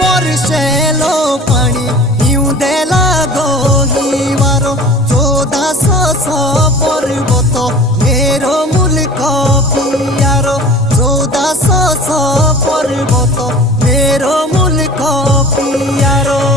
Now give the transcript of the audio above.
ବର୍ଷେଲୋ ପାଣି ହିଉଁଦେଲା ଗହିବାର 1400 ପର୍ବତ ମେର ମୁଲ୍କ ପିଆର 1400 ପର୍ବତ ମେର ମୁଲ୍କ ପିଆର।